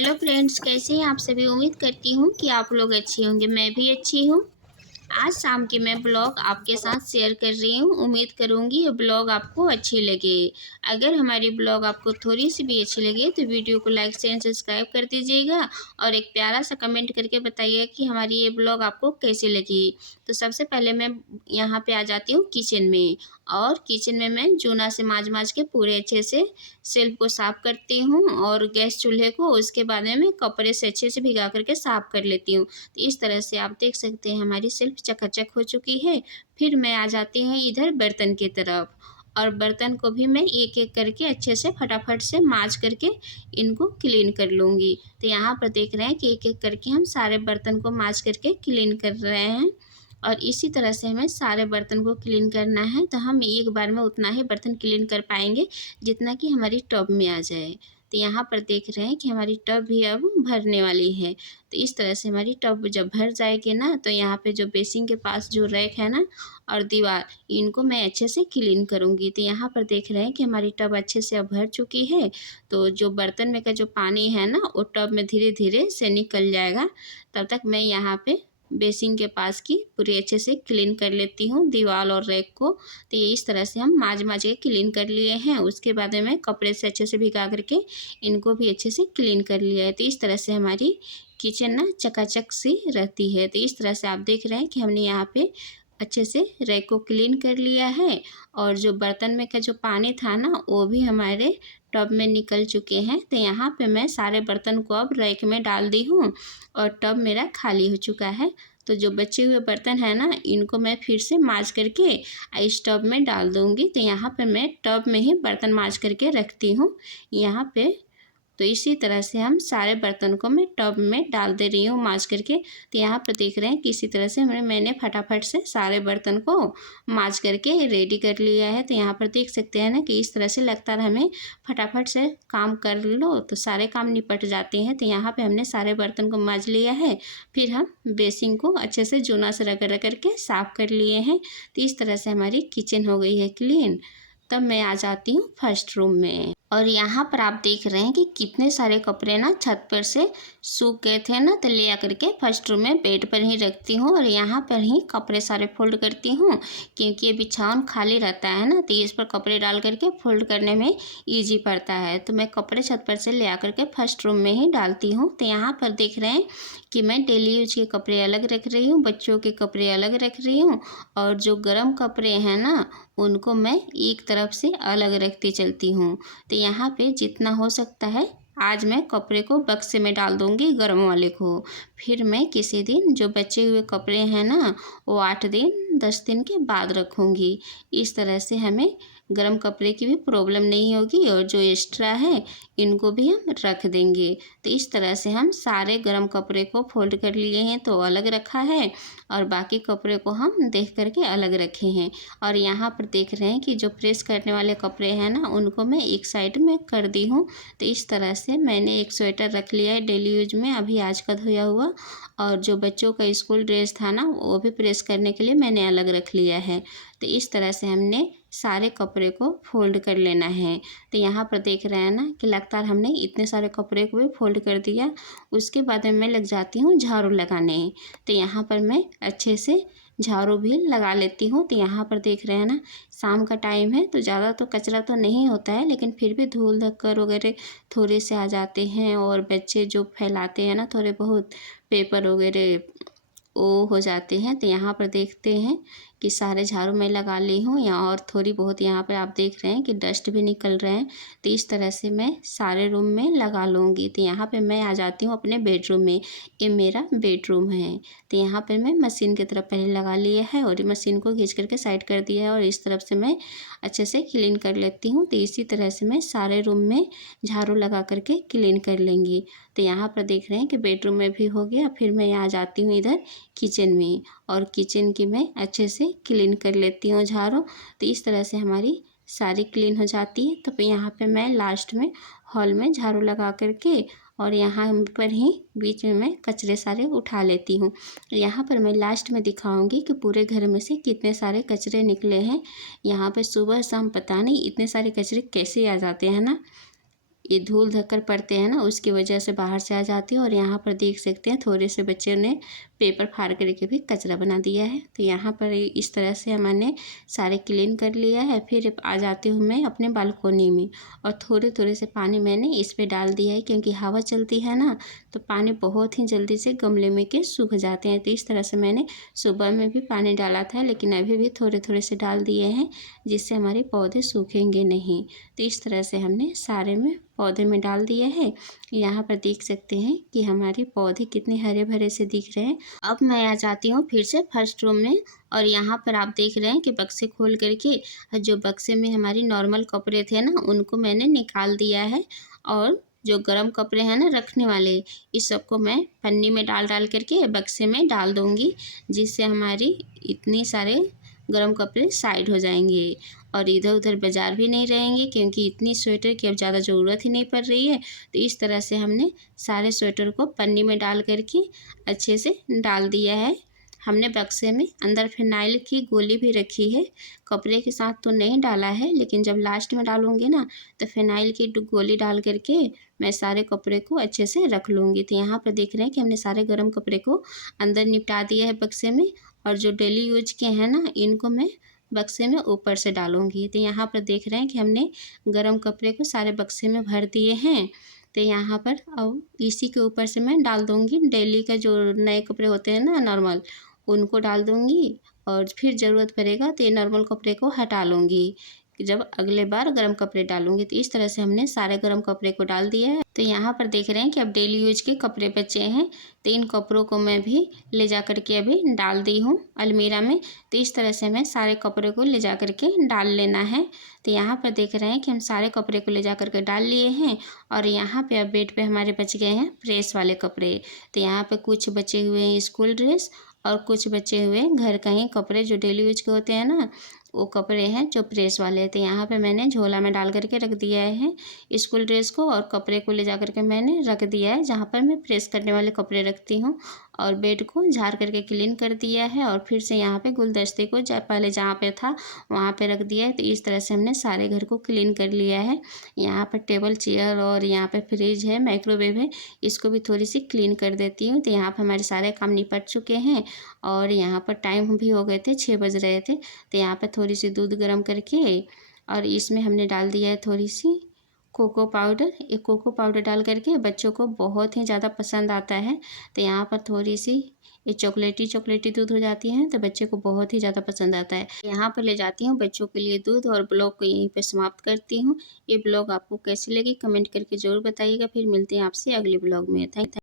Hello friends, कैसे हैं आप सभी। उम्मीद करती हूँ कि आप लोग अच्छे होंगे। मैं भी अच्छी हूँ। आज शाम की मैं ब्लॉग आपके साथ शेयर कर रही हूँ। उम्मीद करूँगी ये ब्लॉग आपको अच्छी लगे। अगर हमारी ब्लॉग आपको थोड़ी सी भी अच्छी लगे तो वीडियो को लाइक शेयर सब्सक्राइब कर दीजिएगा और एक प्यारा सा कमेंट करके बताइएगा कि हमारी ये ब्लॉग आपको कैसी लगी। तो सबसे पहले मैं यहाँ पे आ जाती हूँ किचन में, और किचन में मैं जूना से माज के पूरे अच्छे से शेल्फ को साफ़ करती हूँ और गैस चूल्हे को उसके बाद में मैं कपड़े से अच्छे से भिगा करके साफ़ कर लेती हूँ। तो इस तरह से आप देख सकते हैं हमारी शेल्फ चकाचक हो चुकी है। फिर मैं आ जाती हूँ इधर बर्तन की तरफ, और बर्तन को भी मैं एक एक करके अच्छे से फटाफट से माज करके इनको क्लीन कर लूँगी। तो यहाँ पर देख रहे हैं कि एक एक करके हम सारे बर्तन को माज करके क्लीन कर रहे हैं, और इसी तरह से हमें सारे बर्तन को क्लीन करना है। तो हम एक बार में उतना ही बर्तन क्लीन कर पाएंगे जितना कि हमारी टब में आ जाए। तो यहाँ पर देख रहे हैं कि हमारी टब भी अब भरने वाली है। तो इस तरह से हमारी टब जब भर जाएगी ना, तो यहाँ पे जो बेसिन के पास जो रैक है ना और दीवार, इनको मैं अच्छे से क्लीन करूँगी। तो यहाँ पर देख रहे हैं कि हमारी टब अच्छे से अब भर चुकी है। तो जो बर्तन में का जो पानी है ना, वो टब में धीरे धीरे से निकल जाएगा। तब तक मैं यहाँ पे बेसिन के पास की पूरी अच्छे से क्लीन कर लेती हूँ दीवार और रैक को। तो ये इस तरह से हम माज के क्लीन कर लिए हैं। उसके बाद में कपड़े से अच्छे से भिगा करके इनको भी अच्छे से क्लीन कर लिया है। तो इस तरह से हमारी किचन ना चकाचक सी रहती है। तो इस तरह से आप देख रहे हैं कि हमने यहाँ पे अच्छे से रैक को क्लीन कर लिया है, और जो बर्तन में का जो पानी था ना वो भी हमारे टब में निकल चुके हैं। तो यहाँ पे मैं सारे बर्तन को अब रैक में डाल दी हूँ और टब मेरा खाली हो चुका है। तो जो बचे हुए बर्तन हैं ना, इनको मैं फिर से माज करके इस टब में डाल दूँगी। तो यहाँ पे मैं टब में ही बर्तन माज करके रखती हूँ यहाँ पे। तो इसी तरह से हम सारे बर्तन को मैं टब में डाल दे रही हूँ माज करके। तो यहाँ पर देख रहे हैं कि इसी तरह से मैंने फटाफट से सारे बर्तन को माज करके रेडी कर लिया है। तो यहाँ पर देख सकते हैं ना कि इस तरह से लगातार हमें फटाफट से काम कर लो तो सारे काम निपट जाते हैं। तो यहाँ पे हमने सारे बर्तन को माज लिया है। फिर हम बेसिन को अच्छे से जूना से रगड़ करके साफ़ कर लिए हैं। तो इस तरह से हमारी किचन हो गई है क्लीन। तब मैं आ जाती हूँ फर्स्ट रूम में, और यहाँ पर आप देख रहे हैं कि कितने सारे कपड़े ना छत पर से सूख गए थे ना, तो ले आकर के फर्स्ट रूम में बेड पर ही रखती हूँ और यहाँ पर ही कपड़े सारे फोल्ड करती हूँ। क्योंकि ये बिछावन खाली रहता है ना, तो इस पर कपड़े डाल करके फोल्ड करने में ईजी पड़ता है। तो मैं कपड़े छत पर से ले आकर के फर्स्ट रूम में ही डालती हूँ। तो यहाँ पर देख रहे हैं कि मैं डेली यूज के कपड़े अलग रख रही हूँ, बच्चों के कपड़े अलग रख रही हूँ, और जो गर्म कपड़े हैं ना उनको मैं एक तरफ से अलग रखती चलती हूँ। तो यहाँ पे जितना हो सकता है आज मैं कपड़े को बक्से में डाल दूँगी गर्म वाले को। फिर मैं किसी दिन जो बचे हुए कपड़े हैं ना वो 8 दिन 10 दिन के बाद रखूँगी। इस तरह से हमें गर्म कपड़े की भी प्रॉब्लम नहीं होगी, और जो एक्स्ट्रा है इनको भी हम रख देंगे। तो इस तरह से हम सारे गर्म कपड़े को फोल्ड कर लिए हैं तो अलग रखा है, और बाकी कपड़े को हम देख करके अलग रखे हैं। और यहाँ पर देख रहे हैं कि जो प्रेस करने वाले कपड़े हैं ना उनको मैं एक साइड में कर दी हूँ। तो इस तरह से मैंने एक स्वेटर रख लिया है डेली यूज में, अभी आज का धोया हुआ, और जो बच्चों का स्कूल ड्रेस था ना वो भी प्रेस करने के लिए मैंने अलग रख लिया है। तो इस तरह से हमने सारे कपड़े को फोल्ड कर लेना है। तो यहाँ पर देख रहे हैं ना कि लगातार हमने इतने सारे कपड़े को भी फोल्ड कर दिया। उसके बाद में मैं लग जाती हूँ झाड़ू लगाने। तो यहाँ पर मैं अच्छे से झाड़ू भी लगा लेती हूँ। तो यहाँ पर देख रहे हैं ना शाम का टाइम है तो ज़्यादा तो कचरा तो नहीं होता है, लेकिन फिर भी धूल धक्कर वगैरह थोड़े से आ जाते हैं, और बच्चे जो फैलाते हैं ना थोड़े बहुत पेपर वगैरह वो हो जाते हैं। तो यहाँ पर देखते हैं कि सारे झाड़ू मैं लगा ली हूँ यहाँ, और थोड़ी बहुत यहाँ पर आप देख रहे हैं कि डस्ट भी निकल रहे हैं। तो इस तरह से मैं सारे रूम में लगा लूँगी। तो यहाँ पे मैं आ जाती हूँ अपने बेडरूम में। ये मेरा बेडरूम है। तो यहाँ पर मैं मशीन की तरफ पहले लगा लिया है और मशीन को खींच करके साइड कर दिया है, और इस तरफ से मैं अच्छे से क्लीन कर लेती हूँ। तो इसी तरह से मैं सारे रूम में झाड़ू लगा करके क्लीन कर लेंगी। तो यहाँ पर देख रहे हैं कि बेडरूम में भी हो गया। फिर मैं यहाँ जाती हूँ इधर किचन में, और किचन की मैं अच्छे से क्लीन कर लेती हूँ झाड़ू। तो इस तरह से हमारी सारी क्लीन हो जाती है। तो यहाँ पे मैं लास्ट में हॉल में झाड़ू लगा करके और यहाँ पर ही बीच में मैं कचरे सारे उठा लेती हूँ। यहाँ पर मैं लास्ट में दिखाऊंगी कि पूरे घर में से कितने सारे कचरे निकले हैं। यहाँ पे सुबह शाम पता नहीं इतने सारे कचरे कैसे आ जाते हैं ना। ये धूल धक्कर पड़ते हैं ना, उसकी वजह से बाहर से आ जाती है। और यहाँ पर देख सकते हैं थोड़े से बच्चों ने पेपर फाड़ करके भी कचरा बना दिया है। तो यहाँ पर इस तरह से हमने सारे क्लीन कर लिया है। फिर आ जाती हूँ मैं अपने बालकोनी में, और थोड़े थोड़े से पानी मैंने इस पर डाल दिया है, क्योंकि हवा चलती है ना तो पानी बहुत ही जल्दी से गमले में के सूख जाते हैं। तो इस तरह से मैंने सुबह में भी पानी डाला था, लेकिन अभी भी थोड़े थोड़े से डाल दिए हैं, जिससे हमारे पौधे सूखेंगे नहीं। तो इस तरह से हमने सारे में पौधे में डाल दिया है। यहाँ पर देख सकते हैं कि हमारे पौधे कितने हरे भरे से दिख रहे हैं। अब मैं आ जाती हूँ फिर से फर्स्ट रूम में, और यहाँ पर आप देख रहे हैं कि बक्से खोल करके जो बक्से में हमारी नॉर्मल कपड़े थे ना उनको मैंने निकाल दिया है, और जो गर्म कपड़े हैं ना रखने वाले, इस सबको मैं पन्नी में डाल डाल करके बक्से में डाल दूँगी, जिससे हमारी इतनी सारे गर्म कपड़े साइड हो जाएंगे और इधर उधर बाजार भी नहीं रहेंगे, क्योंकि इतनी स्वेटर की अब ज़्यादा ज़रूरत ही नहीं पड़ रही है। तो इस तरह से हमने सारे स्वेटर को पन्नी में डाल करके अच्छे से डाल दिया है। हमने बक्से में अंदर फिनाइल की गोली भी रखी है, कपड़े के साथ तो नहीं डाला है, लेकिन जब लास्ट में डालूंगी ना तो फिनाइल की गोली डाल करके मैं सारे कपड़े को अच्छे से रख लूँगी। तो यहाँ पर देख रहे हैं कि हमने सारे गर्म कपड़े को अंदर निपटा दिया है बक्से में, और जो डेली यूज के हैं ना इनको मैं बक्से में ऊपर से डालूंगी। तो यहाँ पर देख रहे हैं कि हमने गर्म कपड़े को सारे बक्से में भर दिए हैं। तो यहाँ पर अब इसी के ऊपर से मैं डाल दूँगी डेली का जो नए कपड़े होते हैं ना नॉर्मल, उनको डाल दूँगी, और फिर ज़रूरत पड़ेगा तो ये नॉर्मल कपड़े को हटा लूँगी जब अगले बार गर्म कपड़े डालूंगी। तो इस तरह से हमने सारे गर्म कपड़े को डाल दिया है। तो यहाँ पर देख रहे हैं कि अब डेली यूज के कपड़े बचे हैं, तो इन कपड़ों को मैं भी ले जा करके अभी डाल दी हूँ अलमीरा में। तो इस तरह से हमें सारे कपड़े को ले जा करके डाल लेना है। तो यहाँ पर देख रहे हैं कि हम सारे कपड़े को ले जा करके डाल लिए हैं, और यहाँ पे अब बेड पे हमारे बच गए हैं प्रेस वाले कपड़े। तो यहाँ पे कुछ बचे हुए हैं स्कूल ड्रेस, और कुछ बचे हुए घर का ही कपड़े जो डेली यूज के होते हैं ना, वो कपड़े हैं जो प्रेस वाले। तो यहाँ पे मैंने झोला में डाल करके रख दिया है स्कूल ड्रेस को, और कपड़े को ले जा करके मैंने रख दिया है जहाँ पर मैं प्रेस करने वाले कपड़े रखती हूँ। और बेड को झाड़ करके क्लीन कर दिया है, और फिर से यहाँ पे गुलदस्ते को पहले जहाँ पे था वहाँ पे रख दिया है। तो इस तरह से हमने सारे घर को क्लीन कर लिया है। यहाँ पर टेबल चेयर और यहाँ पे फ्रिज है, माइक्रोवेव है, इसको भी थोड़ी सी क्लीन कर देती हूँ। तो यहाँ पर हमारे सारे काम निपट चुके हैं, और यहाँ पर टाइम भी हो गए थे 6 बज रहे थे। तो यहाँ पर थोड़ी सी दूध गर्म करके, और इसमें हमने डाल दिया है थोड़ी सी कोको पाउडर। ये कोको पाउडर डाल करके बच्चों को बहुत ही ज़्यादा पसंद आता है। तो यहाँ पर थोड़ी सी ये चॉकलेटी चॉकलेटी दूध हो जाती है, तो बच्चे को बहुत ही ज़्यादा पसंद आता है। यहाँ पर ले जाती हूँ बच्चों के लिए दूध, और ब्लॉग को यहीं पे समाप्त करती हूँ। ये ब्लॉग आपको कैसी लगी कमेंट करके ज़रूर बताइएगा। फिर मिलते हैं आपसे अगले ब्लॉग में। थैंक